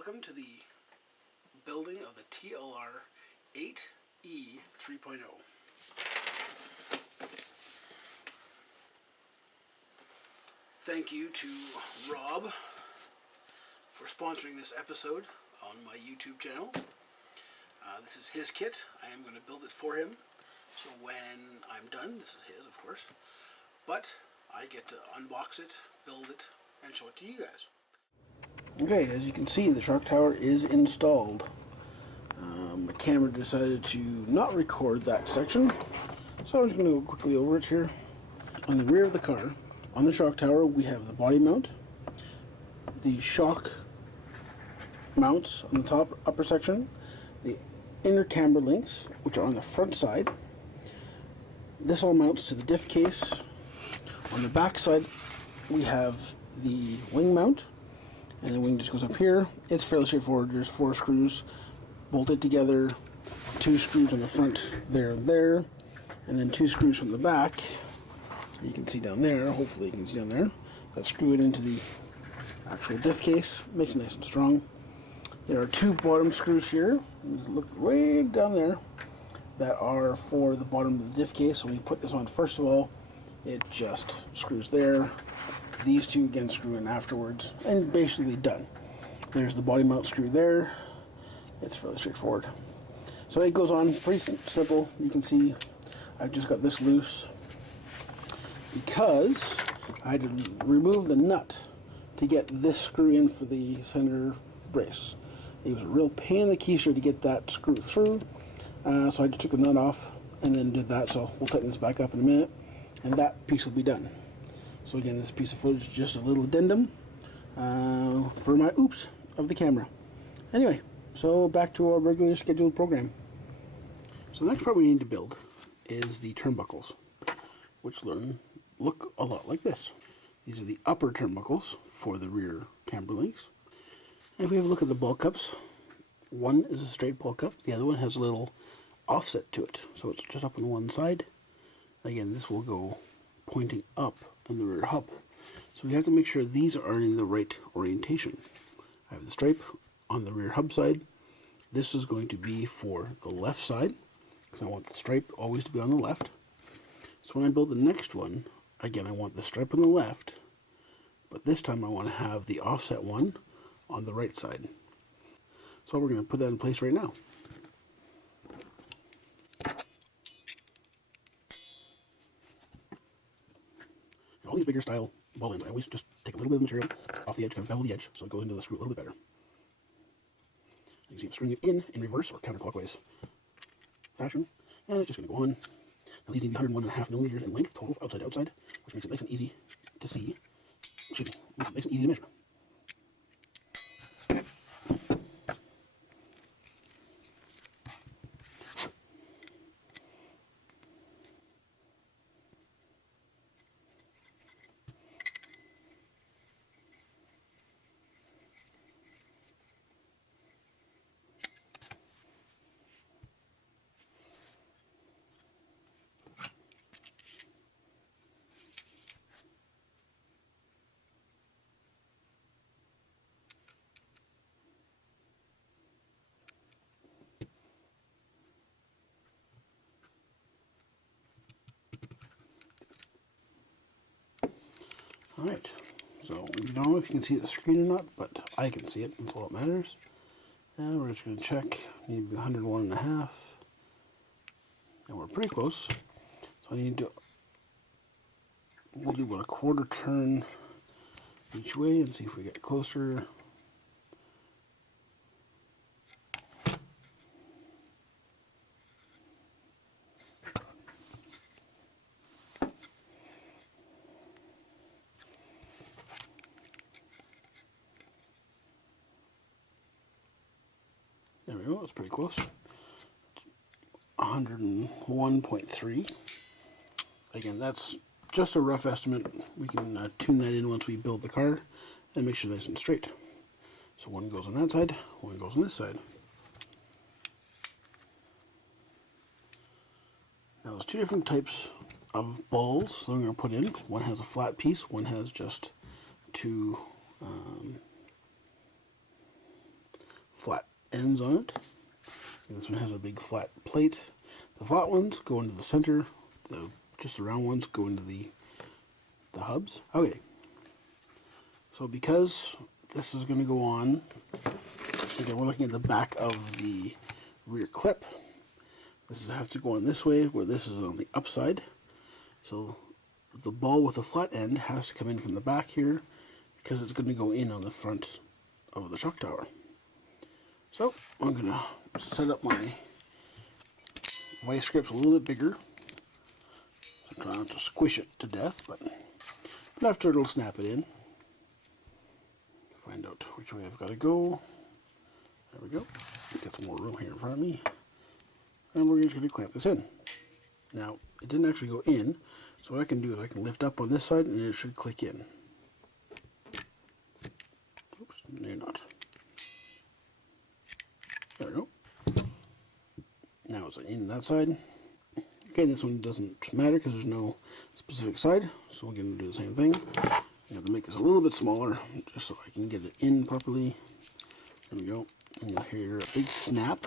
Welcome to the building of the TLR 8ight-E 3.0. Thank you to Rob for sponsoring this episode on my YouTube channel. This is his kit. I am going to build it for him. So when I'm done, this is his, of course, but I get to unbox it, build it, and show it to you guys. Okay, as you can see, the shock tower is installed. My camera decided to not record that section, so I'm just going to go quickly over it here. On the rear of the car, on the shock tower, we have the body mount, the shock mounts on the top upper section, the inner camber links, which are on the front side. This all mounts to the diff case. On the back side, we have the wing mount, and the wing just goes up here. It's fairly straightforward. There's 4 screws bolted together, 2 screws on the front there and there, and then 2 screws from the back. You can see down there, hopefully you can see down there, that screw it into the actual diff case, makes it nice and strong. There are 2 bottom screws here, look way down there, that are for the bottom of the diff case. So we put this on first of all, it just screws there. These 2 again screw in afterwards, and basically done. There's the body mount screw there. It's fairly straightforward. So it goes on pretty simple. You can see I've just got this loose because I had to remove the nut to get this screw in for the center brace. It was a real pain in the keister to get that screw through, so I just took the nut off and then did that. So we'll tighten this back up in a minute, and that piece will be done. So again, this piece of footage is just a little addendum for my oops of the camera. Anyway, so back to our regularly scheduled program. So the next part we need to build is the turnbuckles, which look a lot like this. These are the upper turnbuckles for the rear camber links. And if we have a look at the ball cups, one is a straight ball cup, the other one has a little offset to it. So it's just up on the one side. Again, this will go pointing up in the rear hub. So we have to make sure these are in the right orientation. I have the stripe on the rear hub side. This is going to be for the left side, because I want the stripe always to be on the left. So when I build the next one, again, I want the stripe on the left, but this time I want to have the offset one on the right side. So we're going to put that in place right now. All these bigger style ball ends, I always just take a little bit of material off the edge, kind of bevel the edge, so it goes into the screw a little bit better. You can see I'm screwing it in reverse or counterclockwise fashion, and it's just going to go on. Now these need to be 101.5 millimeters in length total, outside to outside, which makes it nice and easy to see. Excuse me, makes it nice and easy to measure. Alright, so we don't know if you can see the screen or not, but I can see it, that's all that matters. And we're just going to check, need to be 101.5, and we're pretty close. So I need to, we'll do about a quarter turn each way and see if we get closer. There we go, that's pretty close. 101.3. Again, that's just a rough estimate. We can tune that in once we build the car and make sure it's nice and straight. So one goes on that side, one goes on this side. Now there's 2 different types of balls that I'm going to put in. One has a flat piece, one has just 2 flat ends on it. And this one has a big flat plate. The flat ones go into the center. Just the round ones go into the hubs. Okay. So because this is going to go on, again, we're looking at the back of the rear clip. This has to go on this way, where this is on the upside. So the ball with the flat end has to come in from the back here, because it's going to go in on the front of the shock tower. So I'm going to set up my vice grips a little bit bigger. So try not to squish it to death, but after it'll snap it in. Find out which way I've got to go. There we go. Get some more room here in front of me. And we're just going to clamp this in. Now, it didn't actually go in, so what I can do is I can lift up on this side and it should click in. Oops, they're not. There we go. Now it's in that side. Okay, this one doesn't matter because there's no specific side, so we're going to do the same thing. I have to make this a little bit smaller just so I can get it in properly. There we go. And you'll hear a big snap.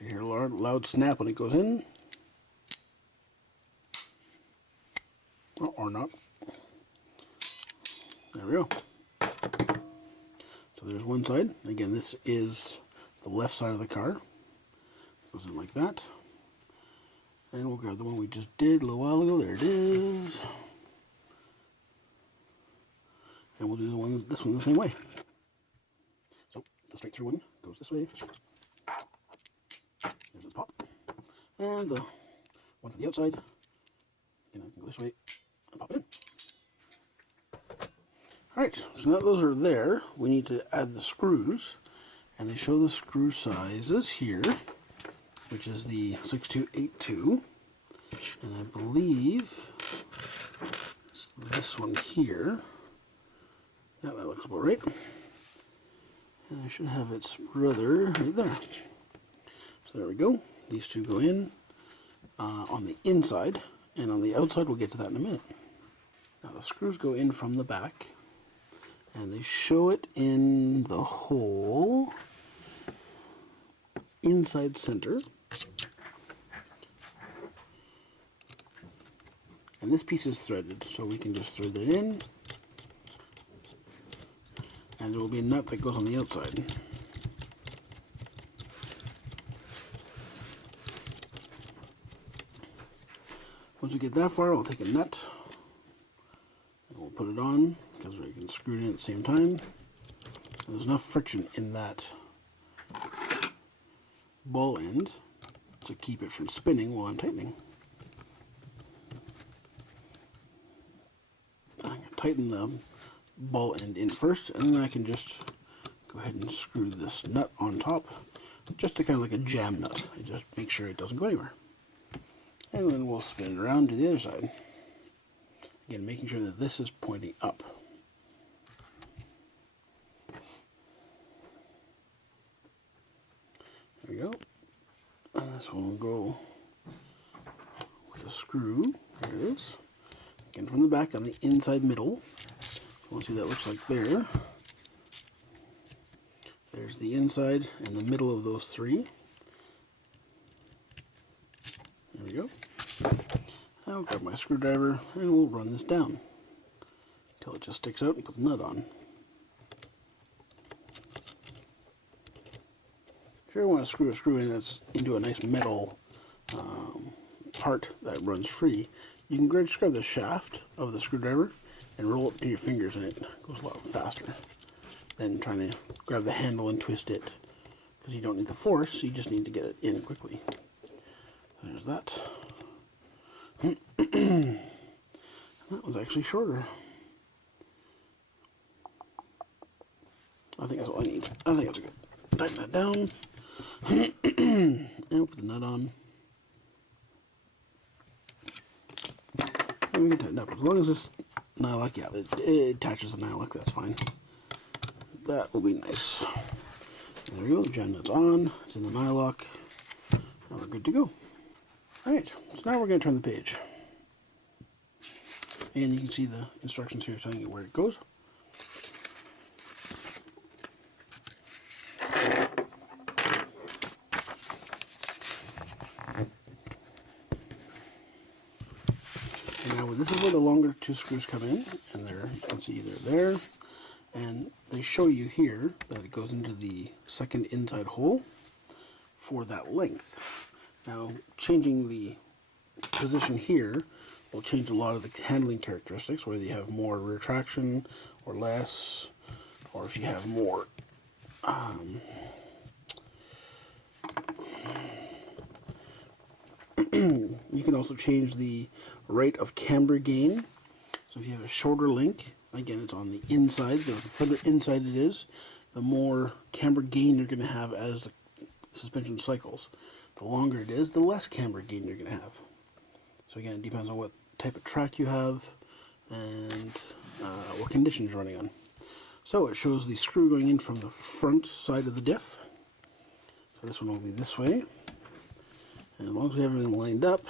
You hear a loud snap when it goes in. Oh, or not. There we go. So there's one side. Again, this is the left side of the car. It goes in like that. And we'll grab the one we just did a little while ago. There it is. And we'll do this one the same way. So the straight through one goes this way. There's its pop. And the one for the outside, and I can go this way and pop it in. Alright, so now that those are there, we need to add the screws. And they show the screw sizes here, which is the 6.282. And I believe it's this one here. Yeah, that looks about right. And I should have its brother right there. So there we go. These two go in on the inside, and on the outside we'll get to that in a minute. Now the screws go in from the back, and they show it in the hole inside center. And this piece is threaded, so we can just thread that in. And there will be a nut that goes on the outside. Once we get that far, I'll take a nut and we'll put it on, because we can screw it in at the same time. There's enough friction in that ball end to keep it from spinning while I'm tightening. I'm going to tighten the ball end in first, and then I can just go ahead and screw this nut on top, just to kind of like a jam nut. I just make sure it doesn't go anywhere. And then we'll spin it around to the other side. Again, making sure that this is pointing up. There we go. And this one will go with a screw. There it is. Again, from the back on the inside middle. We'll see what that looks like there. There's the inside and the middle of those three. There we go. I'll grab my screwdriver and we'll run this down until it just sticks out and put the nut on. If you ever want to screw a screw in that's into a nice metal part that runs free, you can just grab the shaft of the screwdriver and roll it in your fingers, and it goes a lot faster than trying to grab the handle and twist it, because you don't need the force, you just need to get it in quickly. There's that. That was actually shorter. I think that's all I need. I think that's good. Tighten that down. And put the nut on. And we can tighten up. As long as this nylock, yeah, it attaches the nylock, that's fine. That will be nice. There we go, the jam nut's on. It's in the nylock. And we're good to go. Alright, so now we're going to turn the page. And you can see the instructions here telling you where it goes. this is where the longer two screws come in, and there you can see they're there, and they show you here that it goes into the second inside hole for that length. Now, changing the position here will change a lot of the handling characteristics, whether you have more rear traction or less, or if you have more you can also change the rate of camber gain. So if you have a shorter link, again it's on the inside, the further inside it is, the more camber gain you're going to have as the suspension cycles. The longer it is, the less camber gain you're going to have. So again, it depends on what type of track you have and what conditions you're running on. So it shows the screw going in from the front side of the diff. So this one will be this way. And as long as we have everything lined up,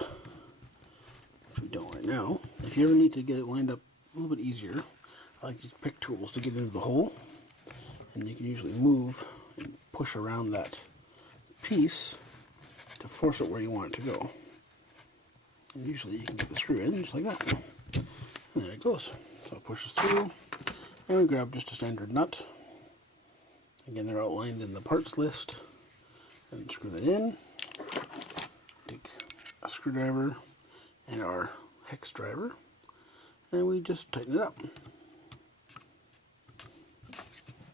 which we don't right now, if you ever need to get it lined up a little bit easier, I like to pick tools to get into the hole. And you can usually move and push around that piece to force it where you want it to go. And usually you can get the screw in just like that. And there it goes. So it pushes through, and we grab just a standard nut. Again, they're outlined in the parts list. And screw that in. Take a screwdriver and our hex driver, and we just tighten it up.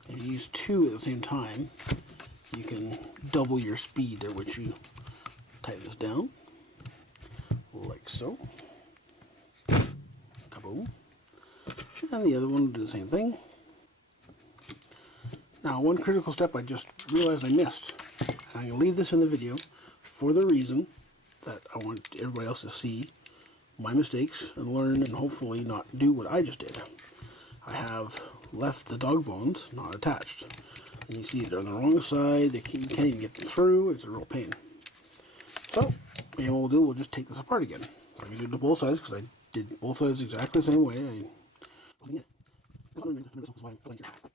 If you use two at the same time, you can double your speed at which you tighten this down, like so. Kaboom. And the other one will do the same thing. Now, one critical step I just realized I missed. And I'm going to leave this in the video for the reason that I want everybody else to see my mistakes and learn and hopefully not do what I just did. I have left the dog bones not attached. And you see they're on the wrong side, you can't even get them through, it's a real pain. So, what we'll do, we'll just take this apart again. I'm going to do it to both sides because I did both sides exactly the same way.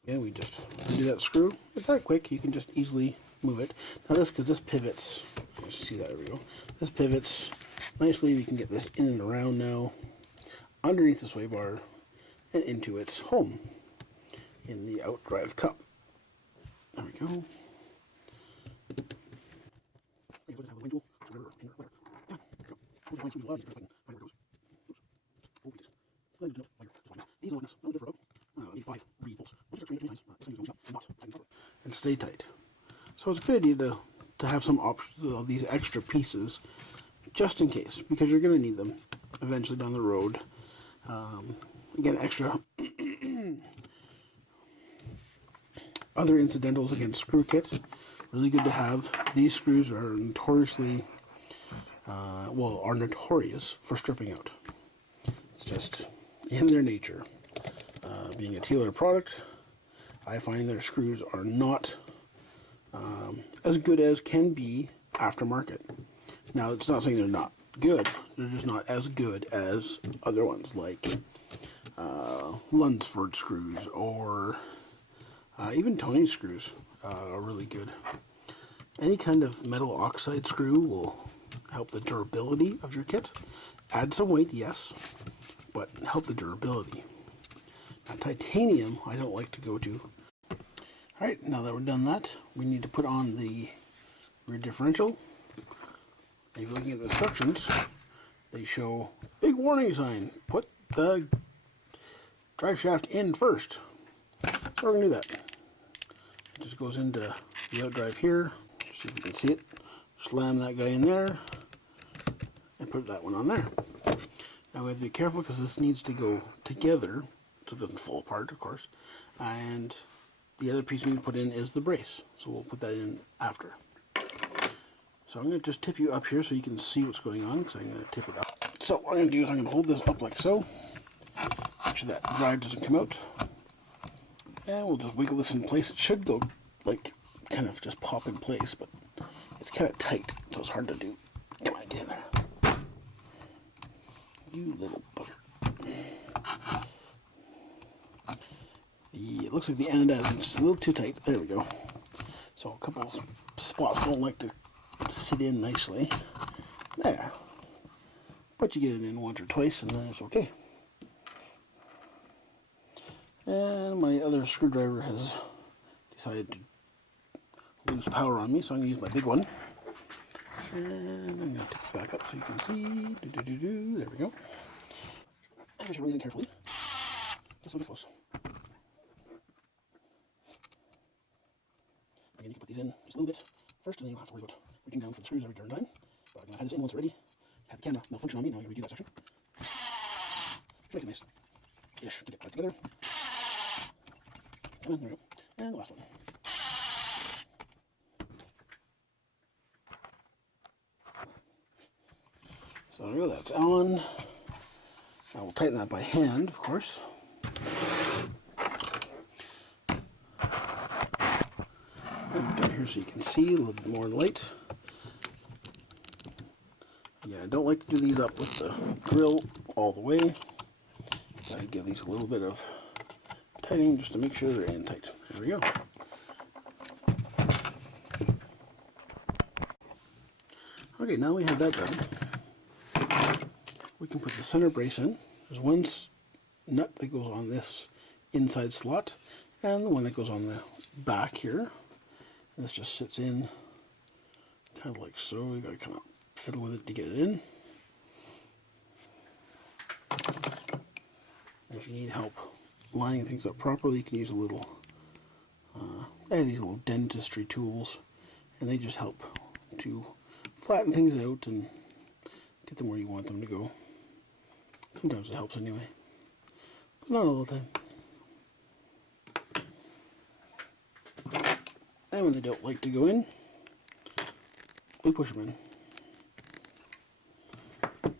And we just undo that screw. It's that quick, you can just easily move it. Now because this pivots, let's see that, there we go. This pivots nicely, we can get this in and around now, underneath the sway bar, and into its home in the outdrive cup. There we go. And stay tight. So it's a good idea to have some options of these extra pieces just in case, because you're going to need them eventually down the road. Again, extra other incidentals, again, screw kit, really good to have. These screws are notoriously are notorious for stripping out. It's just in their nature. Being a TLR product, I find their screws are not as good as can be aftermarket. Now, it's not saying they're not good, they're just not as good as other ones like Lunsford screws or even Tony screws are really good. Any kind of metal oxide screw will help the durability of your kit. Add some weight, yes, but help the durability. Now, titanium, I don't like to go to. Alright, now that we're done that, we need to put on the rear differential. If you're looking at the instructions, they show big warning sign, put the drive shaft in first. So we're going to do that. It just goes into the outdrive here. See if you can see it. Slam that guy in there and put that one on there. Now we have to be careful because this needs to go together so it doesn't fall apart, of course. And the other piece we need to put in is the brace. So we'll put that in after. So I'm going to just tip you up here so you can see what's going on, because I'm going to tip it up. So what I'm going to do is I'm going to hold this up like so. Make sure that drive doesn't come out. And we'll just wiggle this in place. It should go, like, kind of just pop in place, but it's kind of tight, so it's hard to do. Come on, get in there. You little bugger. It looks like the end is just a little too tight. There we go. So a couple of spots don't like to sit in nicely. There. but you get it in once or twice and then it's okay. And my other screwdriver has decided to lose power on me, so I'm going to use my big one. And I'm going to take it back up so you can see. There we go. And I should run these in carefully. Just look close. Again, you can put these in just a little bit first, and then you don't have to worry about reaching down for the screws every darn time. But I'm going to have this in once it's ready. Have the camera malfunction on me, now I'm going to redo that section. Just make it nice-ish to get back together. And there we go. And the last one. So there we go, that's on. I will tighten that by hand, of course. And down here so you can see a little bit more light. Yeah, I don't like to do these up with the drill all the way. Gotta give these a little bit of tightening just to make sure they're in tight. There we go. Okay, now we have that done. We can put the center brace in. There's one nut that goes on this inside slot and the one that goes on the back here. And this just sits in kind of like so. You gotta kind of fiddle with it to get it in. And if you need help lining things up properly, you can use a little I have these little dentistry tools, and they just help to flatten things out and get them where you want them to go. Sometimes it helps anyway, but not all the time. And when they don't like to go in, we push them in.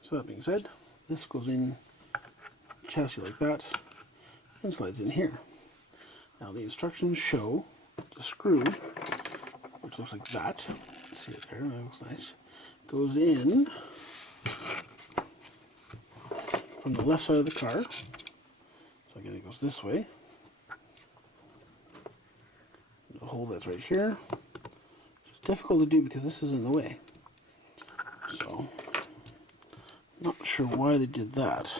So that being said, this goes in chassis like that and slides in here. Now the instructions show the screw, which looks like that. See it there? That looks nice. Goes in from the left side of the car. So again, it goes this way. The hole that's right here. It's difficult to do because this is in the way. So, not sure why they did that.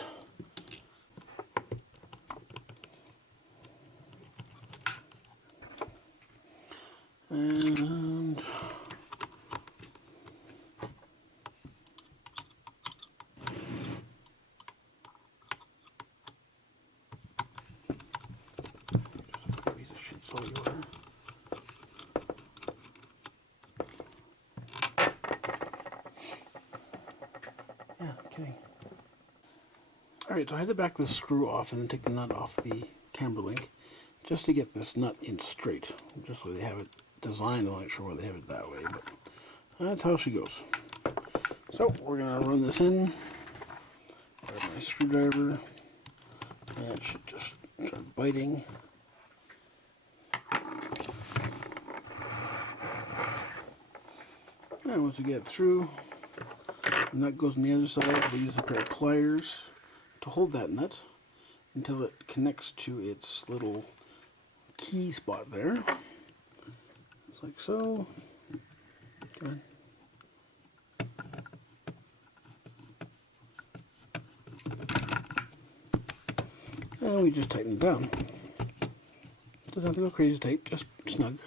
And piece of shit cellular. Yeah, kidding. Alright, so I had to back this screw off and then take the nut off the camber link just to get this nut in straight. Just so they have it designed. I'm not sure why they have it that way, but that's how she goes. So we're going to run this in. Grab my screwdriver. That should just start biting. And once we get through, the nut goes on the other side. We'll use a pair of pliers to hold that nut until it connects to its little key spot there. Just like so. Come on. And we just tighten it down. Doesn't have to go crazy tight, just snug.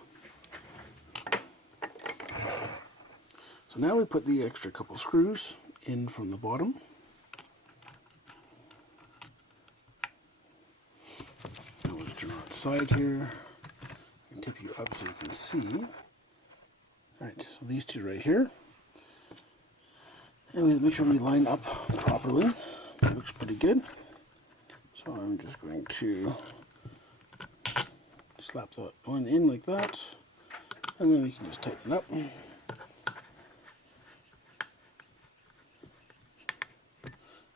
So now we put the extra couple screws in from the bottom. Now we'll just turn on its side here and tip you up so you can see. Alright, so these two right here. And we make sure we line up properly. It looks pretty good. So I'm just going to slap that one in like that, and then we can just tighten it up.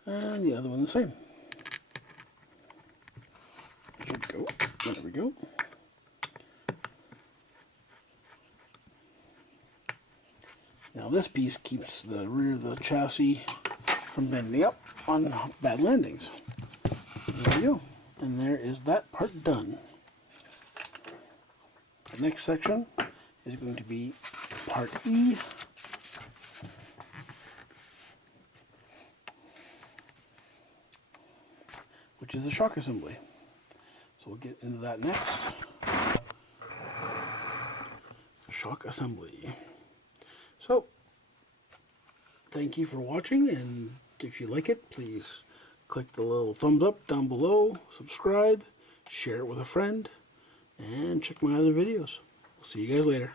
And the other one the same. Should go. There we go. Now this piece keeps the rear of the chassis from bending up on bad landings. There we go. And there is that part done. The next section is going to be part E. which is the shock assembly. So we'll get into that next. Shock assembly. So, thank you for watching, and if you like it, please click the little thumbs up down below, subscribe, share it with a friend, and check my other videos. We'll see you guys later.